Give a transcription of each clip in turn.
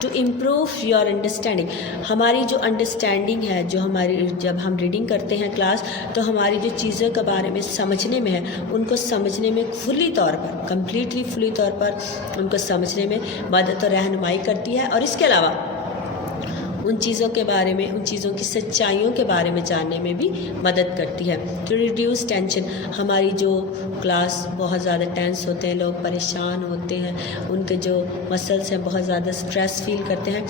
To improve your understanding, ہماری جو understanding ہے، جو ہماری جب ہم ریڈنگ کرتے ہیں کلاس، تو ہماری جو چیزوں کے بارے میں سمجھنے میں ہے، ان کو سمجھنے میں فلی طور پر، کمپلیٹلی فلی طور پر ان کو سمجھنے میں مدد اور رہنمائی کرتی ہے، اور اس کے علاوہ ان چیزوں کے بارے میں، ان چیزوں کی سچائیوں کے بارے میں جاننے میں بھی مدد کرتی ہے۔ ٹو ریڈیوس ٹینشن، ہماری جو کلاس بہت زیادہ ٹینس ہوتے ہیں، لوگ پریشان ہوتے ہیں، ان کے جو مسلس ہیں بہت زیادہ سٹریس فیل کرتے ہیں،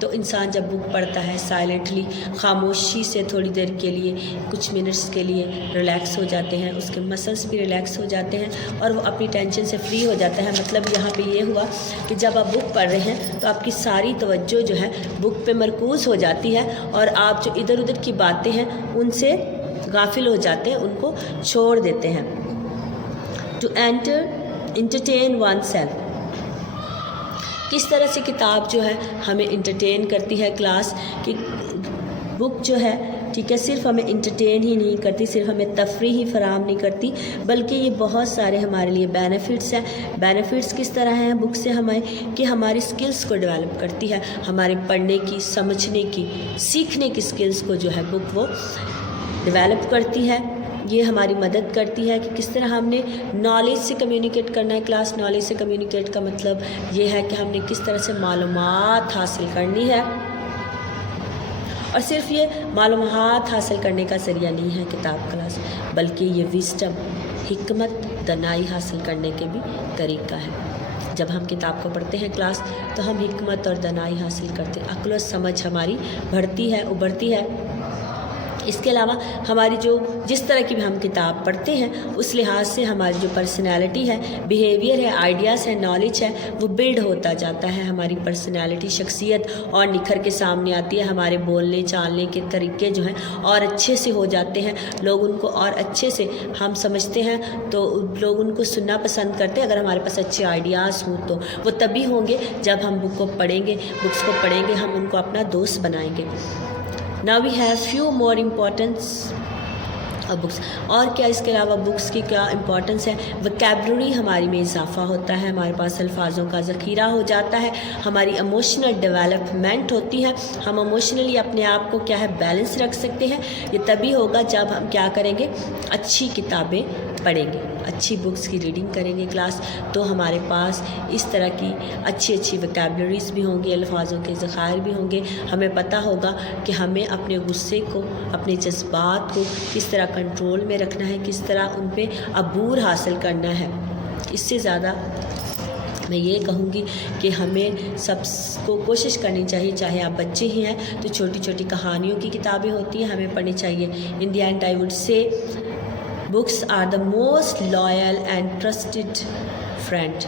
تو انسان جب بک پڑھتا ہے سائلنٹلی، خاموشی سے تھوڑی دیر کے لیے، کچھ منٹس کے لیے ریلیکس ہو جاتے ہیں، اس کے مسلس بھی ریلیکس ہو جاتے ہیں اور وہ اپنی ٹینشن سے فری ہو جاتا ہے۔ مطلب یہاں پہ یہ ہوا کہ جب آپ بک پڑھ رہے ہیں تو آپ کی ساری توجہ جو ہے بک پہ مرکوز ہو جاتی ہے، اور آپ جو ادھر ادھر کی باتیں ہیں ان سے غافل ہو جاتے ہیں، ان کو چھوڑ دیتے ہیں۔ ٹو انٹرٹین ون سیلف، کس طرح سے کتاب جو ہے ہمیں انٹرٹین کرتی ہے کلاس کی بک جو ہے، ٹھیک ہے، صرف ہمیں انٹرٹین ہی نہیں کرتی، صرف ہمیں تفریح ہی فراہم نہیں کرتی، بلکہ یہ بہت سارے ہمارے لیے بینیفٹس ہیں۔ بینیفٹس کس طرح ہیں بک سے ہمیں، کہ ہماری سکلز کو ڈیولپ کرتی ہے، ہمارے پڑھنے کی، سمجھنے کی، سیکھنے کی سکلز کو جو ہے بک وہ ڈیولپ کرتی ہے۔ یہ ہماری مدد کرتی ہے کہ کس طرح ہم نے نالج سے کمیونیکیٹ کرنا ہے کلاس۔ نالج سے کمیونیکیٹ کا مطلب یہ ہے کہ ہم نے کس طرح سے معلومات حاصل کرنی ہے، اور صرف یہ معلومات حاصل کرنے کا ذریعہ نہیں ہے کتاب کلاس، بلکہ یہ وزڈم، حکمت، دانائی حاصل کرنے کے بھی طریقہ ہے۔ جب ہم کتاب کو پڑھتے ہیں کلاس تو ہم حکمت اور دانائی حاصل کرتے ہیں، عقل و سمجھ ہماری بڑھتی ہے، ابھرتی ہے۔ اس کے علاوہ ہماری جو جس طرح کی بھی ہم کتاب پڑھتے ہیں اس لحاظ سے ہماری جو پرسنالٹی ہے، بیہیویئر ہے، آئیڈیاز ہے، نالج ہے، وہ بلڈ ہوتا جاتا ہے۔ ہماری پرسنالٹی، شخصیت اور نکھر کے سامنے آتی ہے، ہمارے بولنے چالنے کے طریقے جو ہیں اور اچھے سے ہو جاتے ہیں، لوگ ان کو اور اچھے سے ہم سمجھتے ہیں، تو لوگ ان کو سننا پسند کرتے ہیں۔ اگر ہمارے پاس اچھے آئیڈیاز ہوں تو وہ تبھی ہوں گے جب ہم بک کو پڑھیں گے، بکس کو پڑھیں گے، ہم ان کو اپنا دوست بنائیں گے۔ Now we have few more importance of books، اور کیا اس کے علاوہ بکس کی کیا امپورٹنس ہے؟ وکیبلری ہماری میں اضافہ ہوتا ہے، ہمارے پاس الفاظوں کا ذخیرہ ہو جاتا ہے، ہماری ایموشنل ڈیولپمنٹ ہوتی ہے، ہم ایموشنلی اپنے آپ کو کیا ہے بیلنس رکھ سکتے ہیں۔ یہ تبھی ہوگا جب ہم کیا کریں گے، اچھی کتابیں پڑھیں گے، اچھی بکس کی ریڈنگ کریں گے کلاس، تو ہمارے پاس اس طرح کی اچھی اچھی وکیبلریز بھی ہوں گی، الفاظوں کے ذخائر بھی ہوں گے، ہمیں پتہ ہوگا کہ ہمیں اپنے غصے کو، اپنے جذبات کو کس طرح کنٹرول میں رکھنا ہے، کس طرح ان پہ عبور حاصل کرنا ہے۔ اس سے زیادہ میں یہ کہوں گی کہ ہمیں سب کو کوشش کرنی چاہیے، چاہے آپ بچے ہی ہیں تو چھوٹی چھوٹی کہانیوں کی کتابیں ہوتی ہیں، ہمیں پڑھنی چاہیے۔ In the end I would say books are the most loyal and trusted friend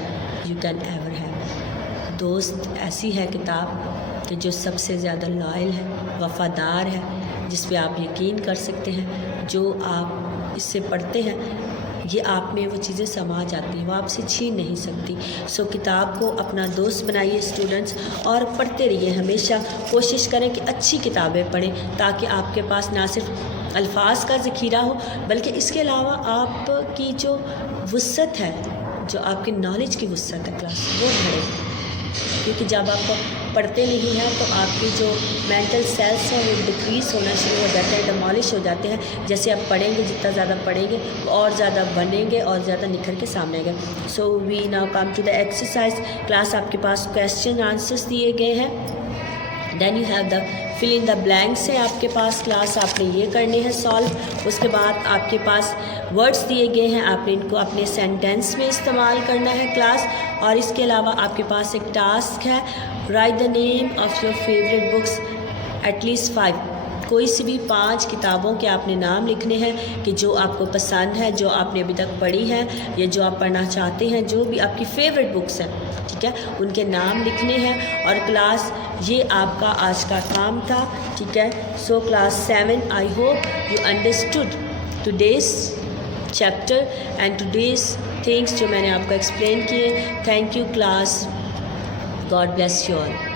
you can ever have۔ دوست ایسی ہے کتاب کہ جو سب سے زیادہ لائل ہے، وفادار ہے، جس پہ آپ یقین کر سکتے ہیں۔ جو آپ اس سے پڑھتے ہیں، یہ آپ میں وہ چیزیں سما جاتی ہیں، وہ آپ سے چھین نہیں سکتی۔ سو کتاب کو اپنا دوست بنائیے اسٹوڈنٹس، اور پڑھتے رہیے، ہمیشہ کوشش کریں کہ اچھی کتابیں پڑھیں، تاکہ آپ کے پاس نہ صرف الفاظ کا ذخیرہ ہو، بلکہ اس کے علاوہ آپ کی جو وسعت ہے، جو آپ کی نالج کی وسعت ہے کلاس، وہ بڑھے۔ کیونکہ جب آپ پڑھتے نہیں ہیں تو آپ کی جو مینٹل سیلس ہیں وہ ڈکریز ہونا شروع ہو جاتے ہیں، ڈیمالش ہو جاتے ہیں۔ جیسے آپ پڑھیں گے، جتنا زیادہ پڑھیں گے اور زیادہ بنیں گے اور زیادہ نکھر کے سامنے آئیں گے۔ So we now come to the exercise class. آپ کے پاس کویسچن آنسرس دیے گئے ہیں، then you have the fill in the blanks ہے آپ کے پاس کلاس، آپ نے یہ کرنے ہیں سالو۔ اس کے بعد آپ کے پاس ورڈز دیے گئے ہیں، آپ نے ان کو اپنے سینٹینس میں استعمال کرنا ہے کلاس۔ اور اس کے علاوہ آپ کے پاس ایک ٹاسک ہے، write the name of your favourite books at least 5۔ کوئی سی بھی 5 کتابوں کے آپ نے نام لکھنے ہیں کہ جو آپ کو پسند ہے، جو آپ نے ابھی تک پڑھی ہے، یا جو آپ پڑھنا چاہتے ہیں، جو بھی آپ کی فیوریٹ بکس ہیں، ٹھیک ہے، ان کے نام لکھنے ہیں۔ اور کلاس یہ آپ کا آج کا کام تھا، ٹھیک ہے۔ سو class 7، I hope you understood today's chapter and today's things جو میں نے آپ کو ایکسپلین کیے۔ Thank you class, God bless you all.